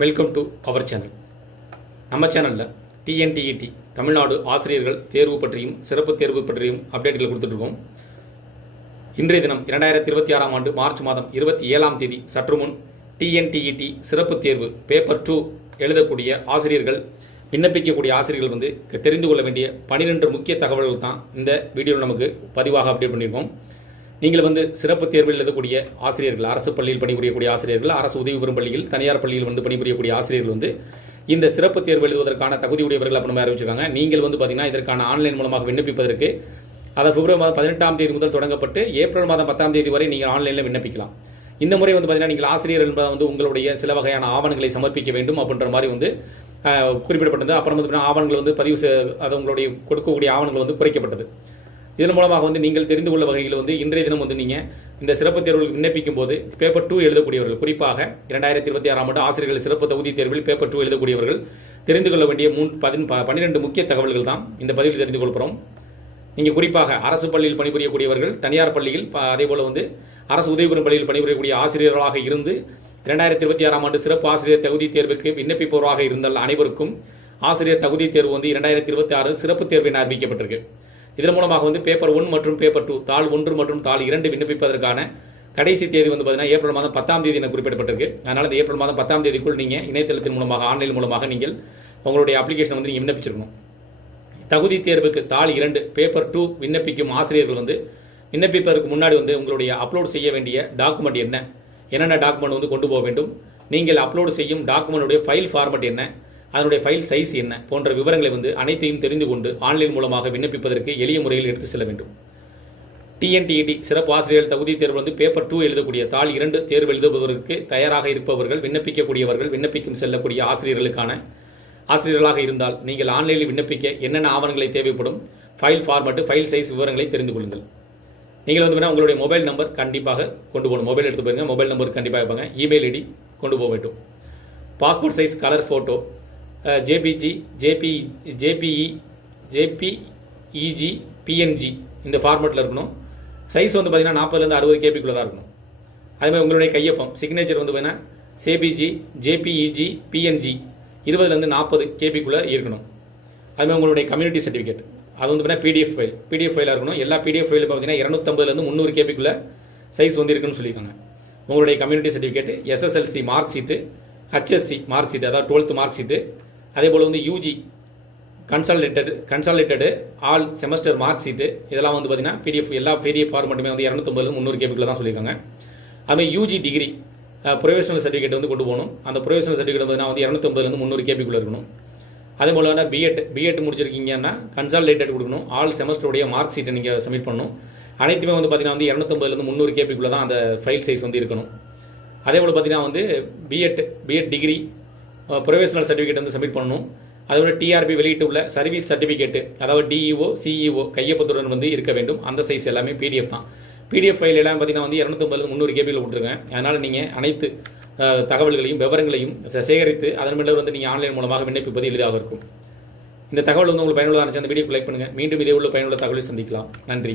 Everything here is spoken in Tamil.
Welcome to our channel. நம்ம சேனலில் டிஎன்டிஇடி தமிழ்நாடு ஆசிரியர்கள் தேர்வு பற்றியும் சிறப்பு தேர்வு பற்றியும் அப்டேட்டுகள் கொடுத்துட்ருக்கோம். இன்றைய தினம் 2026ஆம் ஆண்டு மார்ச் மாதம் 27ஆம் தேதி சற்று முன் டிஎன்டிஇடி சிறப்பு தேர்வு பேப்பர் 2 எழுதக்கூடிய ஆசிரியர்கள் விண்ணப்பிக்கக்கூடிய ஆசிரியர்கள் தெரிந்து கொள்ள வேண்டிய 12 முக்கிய தகவல்கள் தான் இந்த வீடியோவில் நமக்கு பதிவாக அப்டேட் பண்ணியிருக்கோம். நீங்கள் சிறப்பு தேர்வில் எழுதக்கூடிய ஆசிரியர்கள், அரசு பள்ளியில் பணிபுரியக்கூடிய ஆசிரியர்கள், அரசு உதவி பெறும் பள்ளியில், தனியார் பள்ளியில் பணிபுரியக்கூடிய ஆசிரியர்கள் இந்த சிறப்பு தேர்வு எழுதுவதற்கான தகுதியுடையவர்கள் அப்படின்னு அறிவிச்சிருக்காங்க. நீங்கள் பார்த்தீங்கன்னா இதற்கான ஆன்லைன் மூலமாக விண்ணப்பிப்பதற்கு அதை பிப்ரவரி மாதம் 18ஆம் தேதி முதல் தொடங்கப்பட்டு ஏப்ரல் மாதம் 10ஆம் தேதி வரை நீங்கள் ஆன்லைனில் விண்ணப்பிக்கலாம். இந்த முறை பார்த்தீங்கன்னா நீங்கள் ஆசிரியர் என்பதை உங்களுடைய சில வகையான ஆவணங்களை சமர்ப்பிக்க வேண்டும் அப்படின்ற மாதிரி குறிப்பிடப்பட்டது. அப்புறம் ஆவணங்கள் பதிவு அது உங்களுடைய கொடுக்கக்கூடிய ஆவணங்கள் குறைக்கப்பட்டது. இதன் மூலமாக நீங்கள் தெரிந்து கொள்ள வகையில் இன்றைய தினம் நீங்கள் இந்த சிறப்பு தேர்வுகளுக்கு விண்ணப்பிக்கும் போது பேப்பர் 2 எழுதக்கூடியவர்கள், குறிப்பாக 2026ஆம் ஆண்டு ஆசிரியர்கள் சிறப்பு தகுதி தேர்வில் பேப்பர் 2 எழுதக்கூடியவர்கள் தெரிந்து கொள்ள வேண்டிய 12 முக்கிய தகவல்கள் தான் இந்த பதிவில் தெரிந்து கொள்கிறோம். நீங்கள் குறிப்பாக அரசு பள்ளியில் பணிபுரியக்கூடியவர்கள், தனியார் பள்ளியில், அதேபோல் அரசு உதவி பெறும் பள்ளியில் பணிபுரியக்கூடிய ஆசிரியர்களாக இருந்து 2026ஆம் ஆண்டு சிறப்பு ஆசிரியர் தகுதி தேர்வுக்கு விண்ணப்பிப்பவராக இருந்தால் அனைவருக்கும் ஆசிரியர் தகுதி தேர்வு 2026 சிறப்பு தேர்வு என அறிவிக்கப்பட்டிருக்கு. இதன் மூலமாக பேப்பர் 1 மற்றும் பேப்பர் 2 தாள் 1 மற்றும் தாள் 2 விண்ணப்பிப்பதற்கான கடைசி தேதி பார்த்தீங்கன்னா ஏப்ரல் மாதம் 10ஆம் தேதி என குறிப்பிடப்பட்டிருக்கு. அதனால் இந்த ஏப்ரல் மாதம் 10ஆம் தேதிக்குள் நீங்கள் இணையதளத்தின் மூலமாக ஆன்லைன் மூலமாக நீங்கள் உங்களுடைய அப்ளிகேஷன் நீங்கள் விண்ணப்பிச்சிருக்கணும். தகுதி தேர்வுக்கு தாள் 2 பேப்பர் 2 விண்ணப்பிக்கும் ஆசிரியர்கள் விண்ணப்பிப்பதற்கு முன்னாடி உங்களுடைய அப்லோட் செய்ய வேண்டிய டாக்குமெண்ட் என்னென்ன டாக்குமெண்ட் கொண்டு போக வேண்டும், நீங்கள் அப்லோடு செய்யும் டாக்குமெண்ட்டுடைய ஃபைல் ஃபார்மட் என்ன, அதனுடைய ஃபைல் சைஸ் என்ன போன்ற விவரங்களை அனைத்தையும் தெரிந்து கொண்டு ஆன்லைன் மூலமாக விண்ணப்பிப்பதற்கு எளிய முறையில் எடுத்து செல்ல வேண்டும். டிஎன்டிஇடி சிறப்பு ஆசிரியர்கள் தகுதி தேர்வு பேப்பர் 2 எழுதக்கூடிய தாள் 2 தேர்வு எழுதுவதற்கு தயாராக இருப்பவர்கள், விண்ணப்பிக்கக்கூடியவர்கள், விண்ணப்பிக்கும் செல்லக்கூடிய ஆசிரியர்களாக இருந்தால் நீங்கள் ஆன்லைனில் விண்ணப்பிக்க என்னென்ன ஆவணங்களை தேவைப்படும், ஃபைல் ஃபார்மட், ஃபைல் சைஸ் விவரங்களை தெரிந்து கொள்ளுங்கள். நீங்கள் உங்களுடைய மொபைல் நம்பர் கண்டிப்பாக கொண்டு போகணும். மொபைல் எடுத்து போயிருங்க, மொபைல் நம்பர் கண்டிப்பாக வைப்பாங்க. இமெயில் ஐடி கொண்டு போக வேண்டும். Passport size colour photo, JPG, JPEG, PNG இந்த ஃபார்மெட்டில் இருக்கணும். சைஸ் பார்த்தீங்கன்னா 40லேருந்து 60 கேபிக்குள்ளே தான் இருக்கணும். அதேமாதிரி உங்களுடைய கையொப்பம் சிக்னேச்சர் பார்த்தீங்கன்னா ஜேபிஜி, ஜேபிஇஜி, பிஎன்ஜி 20லேருந்து 40 கேபிக்குள்ளே இருக்கணும். அதுமாதிரி உங்களுடைய கம்யூனிட்டி சர்டிஃபிகேட் அது பார்த்தீங்கன்னா பிடிஎஃப் ஃபைலாக இருக்கணும். எல்லா பிடிஎஃப் ஃபைலும் பார்த்தீங்கன்னா 250லேருந்து 300 கேபிக்குள்ளே சைஸ் இருக்குன்னு சொல்லியிருக்காங்க. உங்களுடைய community certificate, SSLC mark sheet, HSC mark sheet அதாவது 12th மார்க் ஷீட்டு, அதேபோல் UG consolidated all semester mark sheet இதெல்லாம் பார்த்தீங்கன்னா எல்லா பிடிஎஃப் ஃபார்மெட்டுமே 250லேருந்து 300 கேபிக்குள்ள தான் சொல்லியிருக்காங்க. அதுமாதிரி யூஜி டிகிரி ப்ரொஃபஷனல் சர்டிஃபிகேட் கொண்டு போகணும். அந்த ப்ரொஃபஷனல் சர்டிஃபிகேட் பார்த்தீங்கன்னா 250லேருந்து 300 கேபிக்குள்ளே இருக்கணும். அதே போல் பிஎட் முடிச்சிருக்கீங்கன்னா கன்சாலிடேட்டட் கொடுக்கணும். ஆல் செமஸ்டருடைய மார்க் ஷீட்டை நீங்கள் சப்மிட் பண்ணணும். அனைத்துமே பார்த்தீங்கன்னா 250லேருந்து 300 கேபிக்குள்ளே தான் அந்த ஃபைல் சைஸ் இருக்கணும். அதே போல் பார்த்தீங்கன்னா BEd degree professional certificate submit பண்ணணும். அதோட டிஆர்பி வெளியிட்டு உள்ள சர்வீஸ் சர்டிஃபிகேட்டு, அதாவது டிஇஓ, சிஇஓ கையொப்பத்துடன் இருக்க வேண்டும். அந்த சைஸ் எல்லாமே பிடிஎஃப் தான். பிடிஎஃப் ஃபைல் எல்லாம் பார்த்தீங்கன்னா 250லேருந்து 300 கேபியில் கொடுத்துருங்க. அதனால் நீங்கள் அனைத்து தகவல்களையும் விவரங்களையும் சேகரித்து அதன் மேலே நீங்கள் ஆன்லைன் மூலமாக விண்ணப்பிப்பது எளிதாக இருக்கும். இந்த தகவல் உங்களுக்கு பயனுள்ளதாக இருந்துச்சு அந்த வீடியோக்கு லைக் பண்ணுங்கள். மீண்டும் இதே உள்ள பயனுள்ள தகவலை சந்திக்கலாம். நன்றி.